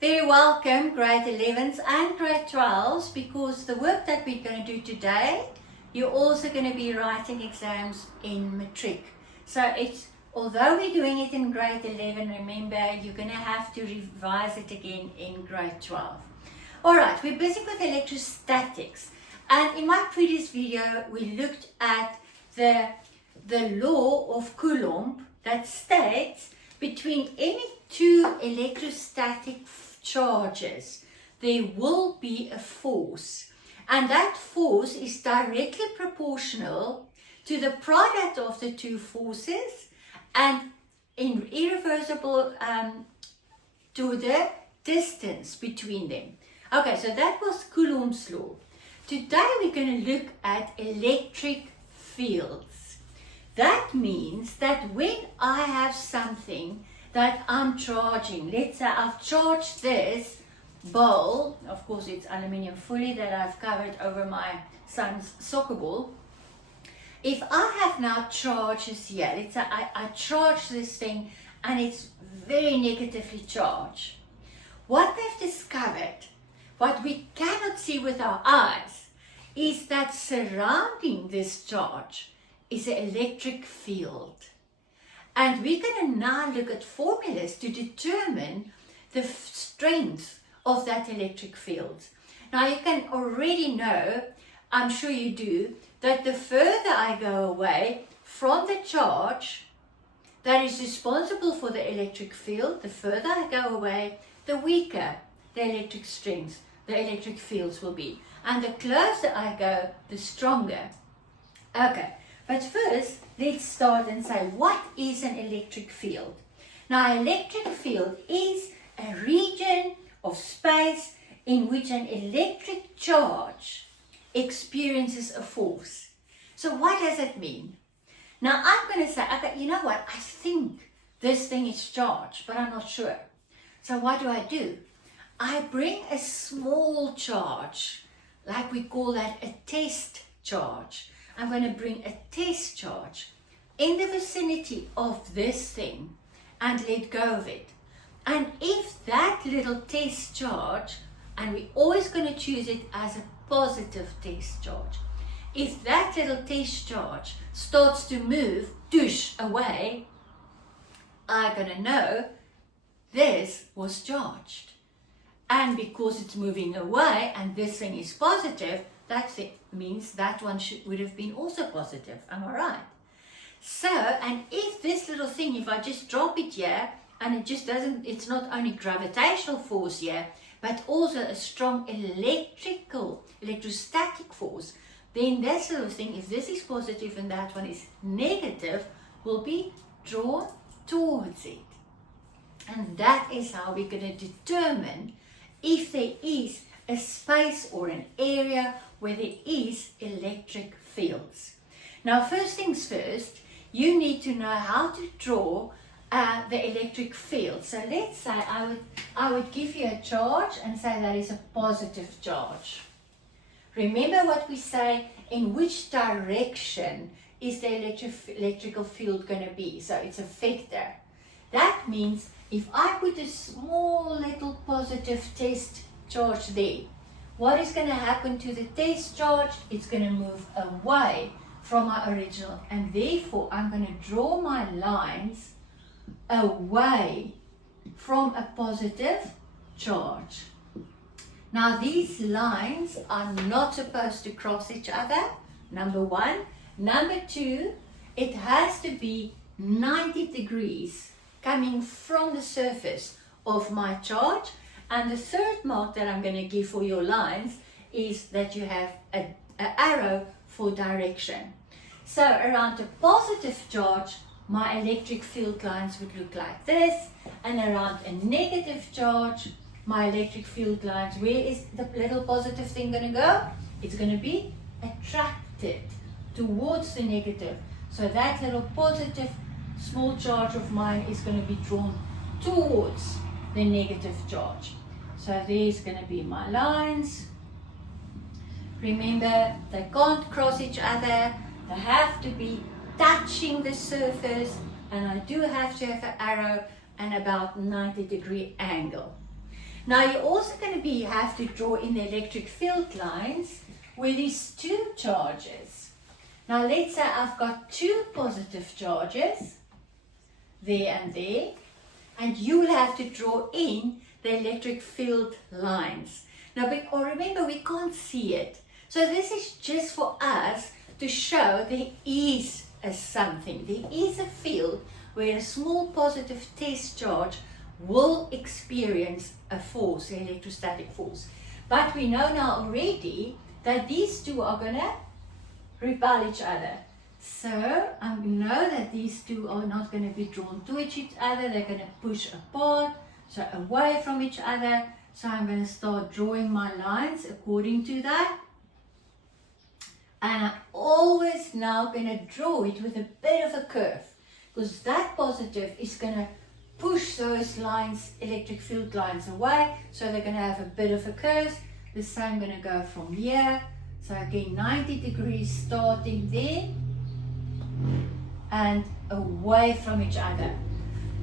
Very welcome, grade 11s and grade 12s, because the work that we're going to do today, you're also going to be writing exams in matric. So although we're doing it in grade 11, remember you're going to have to revise it again in grade 12. Alright, we're busy with electrostatics, and in my previous video we looked at the law of Coulomb that states between any two electrostatic charges there will be a force, and that force is directly proportional to the product of the two forces and irreversible to the distance between them. Okay, so that was Coulomb's law. Today we're going to look at electric fields. That means that when I have something that I'm charging, let's say I've charged this bowl, of course it's aluminium foil that I've covered over my son's soccer ball. If I have now charges here, let's say I charge this thing and it's very negatively charged. What they've discovered, what we cannot see with our eyes, is that surrounding this charge is an electric field. And we're going to now look at formulas to determine the strength of that electric field. Now you can already know, I'm sure you do, that the further I go away from the charge that is responsible for the electric field, the further I go away, the weaker the electric strength, the electric fields will be. And the closer I go, the stronger. Okay, but first let's start and say, what is an electric field? Now, an electric field is a region of space in which an electric charge experiences a force. So what does it mean? Now I'm going to say, okay, you know what, I think this thing is charged, but I'm not sure. So what do? I bring a small charge, like we call that a test charge. I'm going to bring a test charge in the vicinity of this thing and let go of it. And if that little test charge, and we're always going to choose it as a positive test charge, if that little test charge starts to move, away, I'm going to know this was charged. And because it's moving away and this thing is positive, that means that one would have been also positive. Am I right? So, and if this little thing, if I just drop it here, and it just doesn't, it's not only gravitational force here, but also a strong electrostatic force, then this little thing, if this is positive and that one is negative, will be drawn towards it. And that is how we're going to determine if there is a space or an area where there is electric fields. Now, first things first, you need to know how to draw the electric field. So let's say I would give you a charge and say that is a positive charge. Remember what we say, in which direction is the electrical field going to be? So it's a vector. That means if I put a small little positive test charge there, what is going to happen to the test charge? It's going to move away from my original, and therefore I'm going to draw my lines away from a positive charge. Now these lines are not supposed to cross each other, number one. Number two, it has to be 90 degrees coming from the surface of my charge. And the third mark that I'm going to give for your lines is that you have an arrow for direction. So around a positive charge, my electric field lines would look like this, and around a negative charge, my electric field lines, where is the little positive thing going to go? It's going to be attracted towards the negative. So that little positive small charge of mine is going to be drawn towards the negative charge. So there's going to be my lines. Remember, they can't cross each other. They have to be touching the surface, and I do have to have an arrow and about 90-degree angle. Now you're also going to have to draw in the electric field lines with these two charges. Now let's say I've got two positive charges, there and there, and you will have to draw in the electric field lines. Now remember, we can't see it. So this is just for us to show there is something. There is a field where a small positive test charge will experience a force, an electrostatic force. But we know now already that these two are going to repel each other. So I know that these two are not going to be drawn towards each other. They're going to push apart, so away from each other. So I'm going to start drawing my lines according to that. And I'm always now going to draw it with a bit of a curve, because that positive is going to push those lines, electric field lines, away. So they're going to have a bit of a curve. The same going to go from here. So again, 90 degrees starting there and away from each other.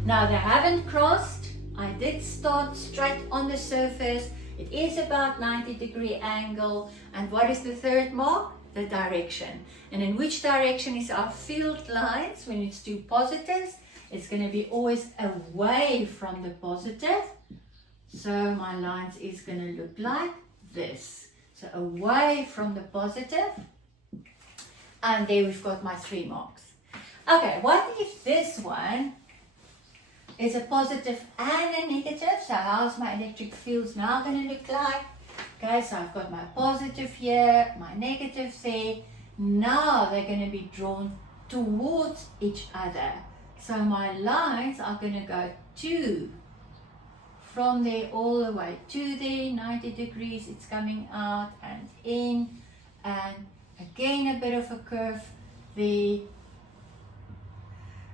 Now they haven't crossed. I did start straight on the surface. It is about 90-degree angle. And what is the third mark? The direction. And in which direction is our field lines? When it's two positives, it's going to be always away from the positive. So my lines is going to look like this. So away from the positive. And there we've got my 3 marks. Okay, what if this one is a positive and a negative? So how's my electric fields now going to look like? Okay, so I've got my positive here, my negative there. Now they're going to be drawn towards each other. So my lines are going to go from there all the way to there, 90 degrees, it's coming out and in, and again a bit of a curve there.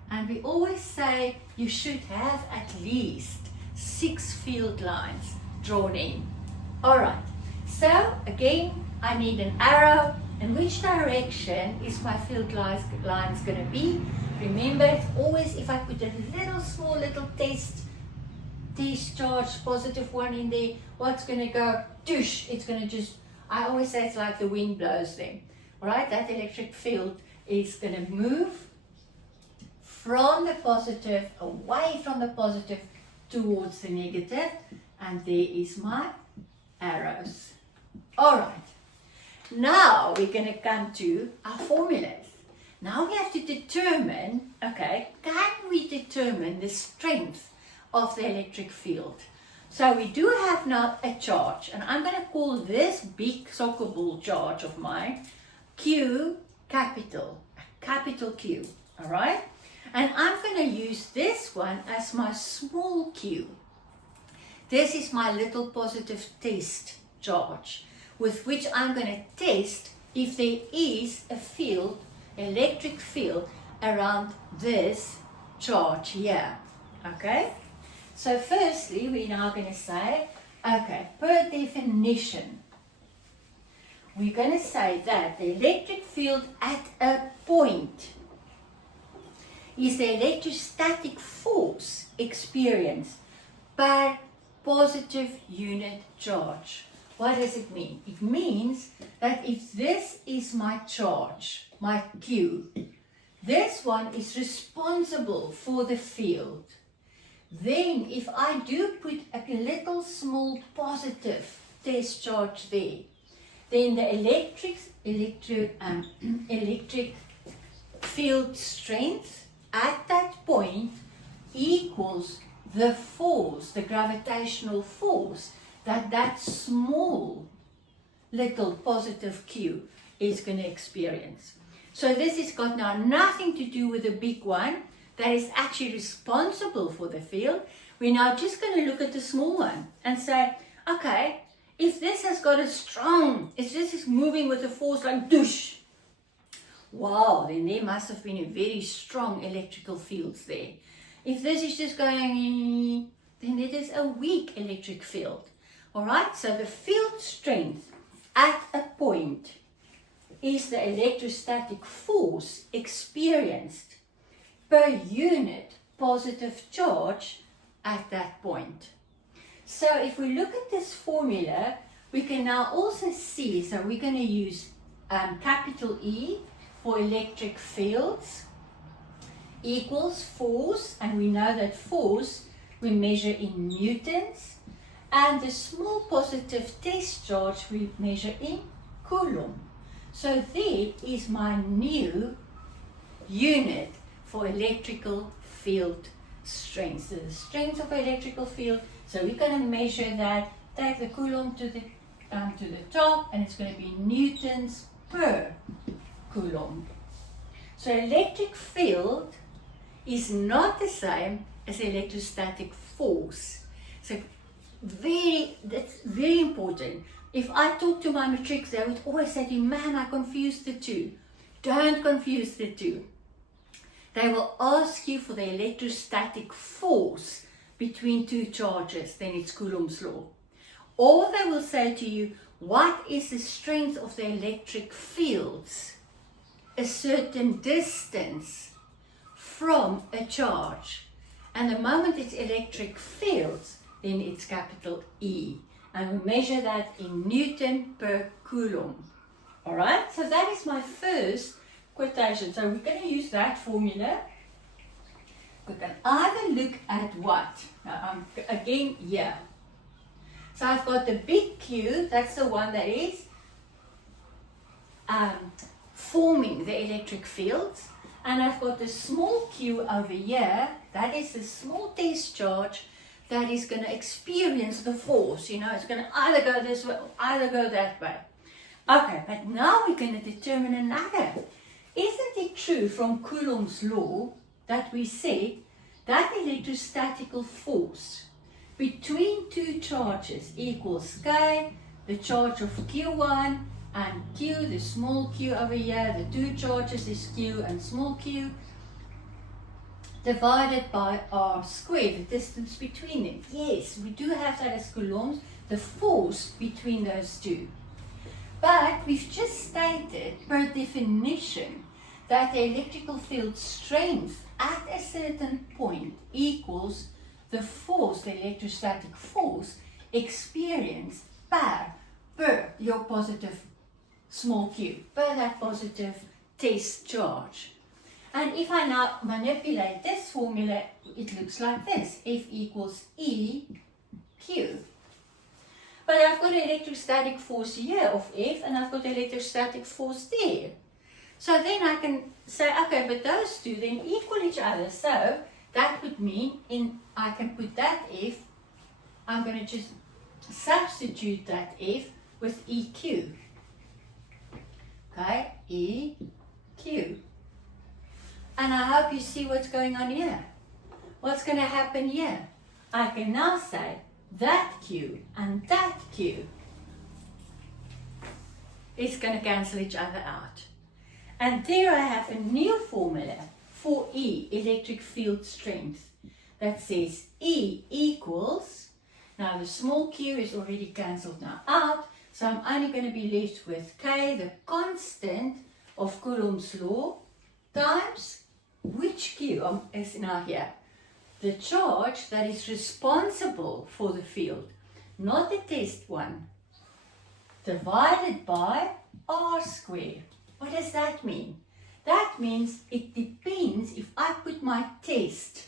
And we always say you should have at least 6 field lines drawn in. Alright, so again I need an arrow. And which direction is my field lines going to be? Remember, it's always, if I put a small little test charge, positive one in there, what's going to go? Doosh! It's going to just, I always say it's like the wind blows them. Alright, that electric field is going to move from the positive, away from the positive, towards the negative. And there is my arrows. Alright. Now we're going to come to our formulas. Now we have to determine, okay, can we determine the strength of the electric field? So we do have now a charge, and I'm going to call this big soccer ball charge of mine Q capital, a capital Q, all right? And I'm going to use this one as my small q. This is my little positive test charge, with which I'm going to test if there is a field, electric field, around this charge here. Okay? So firstly, we're now going to say, okay, per definition, we're going to say that the electric field at a point is the electrostatic force experienced per positive unit charge. What does it mean? It means that if this is my charge, my Q, this one is responsible for the field. Then if I do put a little small positive test charge there, then the electric field strength at that point equals the force, the gravitational force that small little positive Q is going to experience. So this has got now nothing to do with the big one that is actually responsible for the field. We're now just going to look at the small one and say, okay, if this has got a strong, if this is moving with a force like douche, wow, then there must have been a very strong electrical fields there. If this is just going, then it is a weak electric field. All right, so the field strength at a point is the electrostatic force experienced per unit positive charge at that point. So So if we look at this formula, we can now also see, so we're going to use capital E for electric fields equals force, and we know that force we measure in newtons, and the small positive test charge we measure in coulomb. So there is my new unit for electrical field strength. So the strength of electrical field, so we're going to measure that, take the coulomb to the top, and it's going to be newtons per coulomb. So electric field is not the same as electrostatic force. So that's very important. If I talk to my matrics, they would always say to me, "Man, I confused the two." Don't confuse the two. They will ask you for the electrostatic force between two charges, then it's Coulomb's law. Or they will say to you, what is the strength of the electric fields a certain distance from a charge? And the moment it's electric fields, then it's capital E. And we measure that in Newton per Coulomb. All right, so that is my first quotation. So we're going to use that formula. We can either look at what? Now, again, here. So I've got the big Q, that's the one that is forming the electric fields. And I've got the small q over here, that is the small test charge that is going to experience the force. You know, it's going to either go this way or either go that way. Okay, but now we're going to determine another. Isn't it true from Coulomb's law that we said that electrostatical force between two charges equals K, the charge of Q1, and Q, the small q over here, the two charges is Q and small q, divided by R squared, the distance between them. Yes, we do have that as coulombs, the force between those two. But we've just stated, per definition, that the electrical field strength at a certain point equals the force, the electrostatic force, experienced per your positive small q, per that positive test charge. And if I now manipulate this formula, it looks like this, F equals E Q. But I've got an electrostatic force here of F, and I've got electrostatic force there. So then I can say, okay, but those two then equal each other. So that would mean I can put that F, I'm going to just substitute that F with EQ. Okay, EQ. And I hope you see what's going on here. What's going to happen here? I can now say that Q and that Q is going to cancel each other out. And there I have a new formula for E, electric field strength, that says E equals, now the small q is already cancelled now out, so I'm only going to be left with K, the constant of Coulomb's law, times which Q is now here? The charge that is responsible for the field, not the test one, divided by R squared. What does that mean? That means it depends if I put my test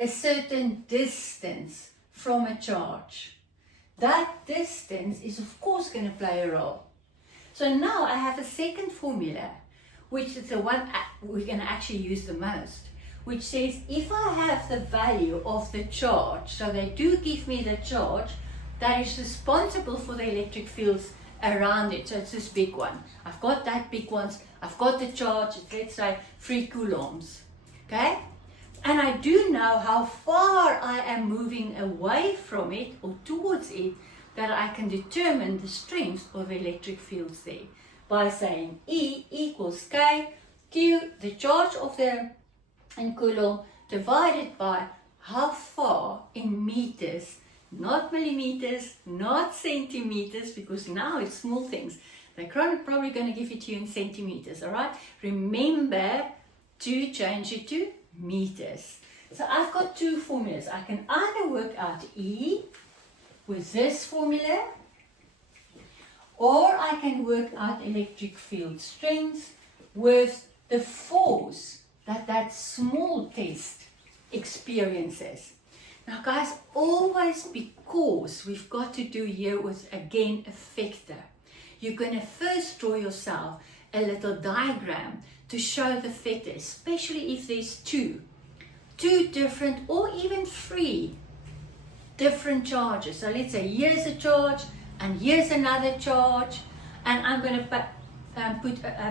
a certain distance from a charge. That distance is of course going to play a role. So now I have a second formula, which is the one we're going to actually use the most, which says if I have the value of the charge, so they do give me the charge that is responsible for the electric fields around it, so it's this big one. I've got that big one, I've got the charge, let's say 3 coulombs, okay? And I do know how far I am moving away from it or towards it, that I can determine the strength of electric fields there by saying E equals K, Q, the charge of the coulomb, divided by how far in meters, not millimeters, not centimeters, because now it's small things. They're probably going to give it to you in centimeters, all right? Remember to change it to meters. So I've got two formulas. I can either work out E with this formula, or I can work out electric field strength with the force that that small test experiences. Now guys, always, because we've got to do here with, again, a vector, you're going to first draw yourself a little diagram to show the vector, especially if there's two different or even three different charges. So let's say here's a charge and here's another charge, and I'm going to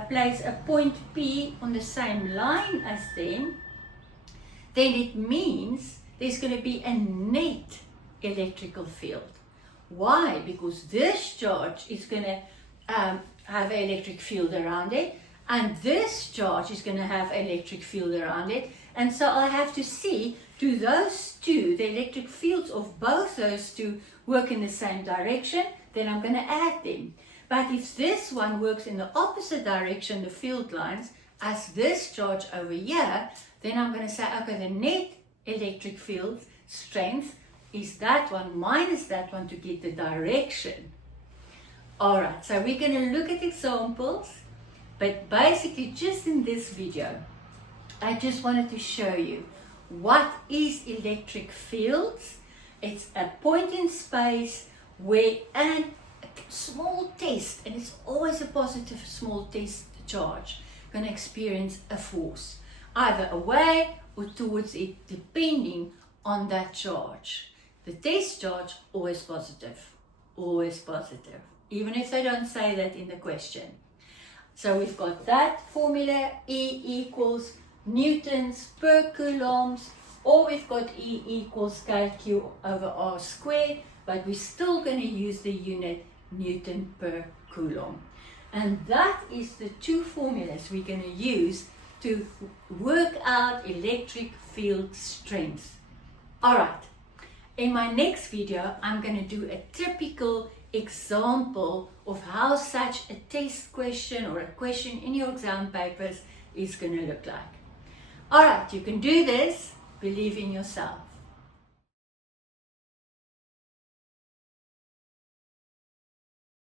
place a point P on the same line as them. Then it means there's going to be a net electrical field. Why? Because this charge is going to have an electric field around it, and this charge is going to have an electric field around it. And so I have to see, do those two, the electric fields of both those two, work in the same direction? Then I'm going to add them. But if this one works in the opposite direction, the field lines, as this charge over here, then I'm going to say, okay, the net electric field strength is that one minus that one to get the direction. Alright, so we're going to look at examples, but basically just in this video, I just wanted to show you what is electric fields. It's a point in space where a small test, and it's always a positive small test charge, going to experience a force, either away or towards it, depending on that charge. The test charge, always positive, even if they don't say that in the question. So we've got that formula, E equals newtons per coulombs, or we've got E equals kq over r squared, but we're still going to use the unit Newton per coulomb. And that is the two formulas we're going to use to work out electric field strength. Alright, in my next video I'm going to do a typical example of how such a test question or a question in your exam papers is going to look like. Alright, you can do this. Believe in yourself.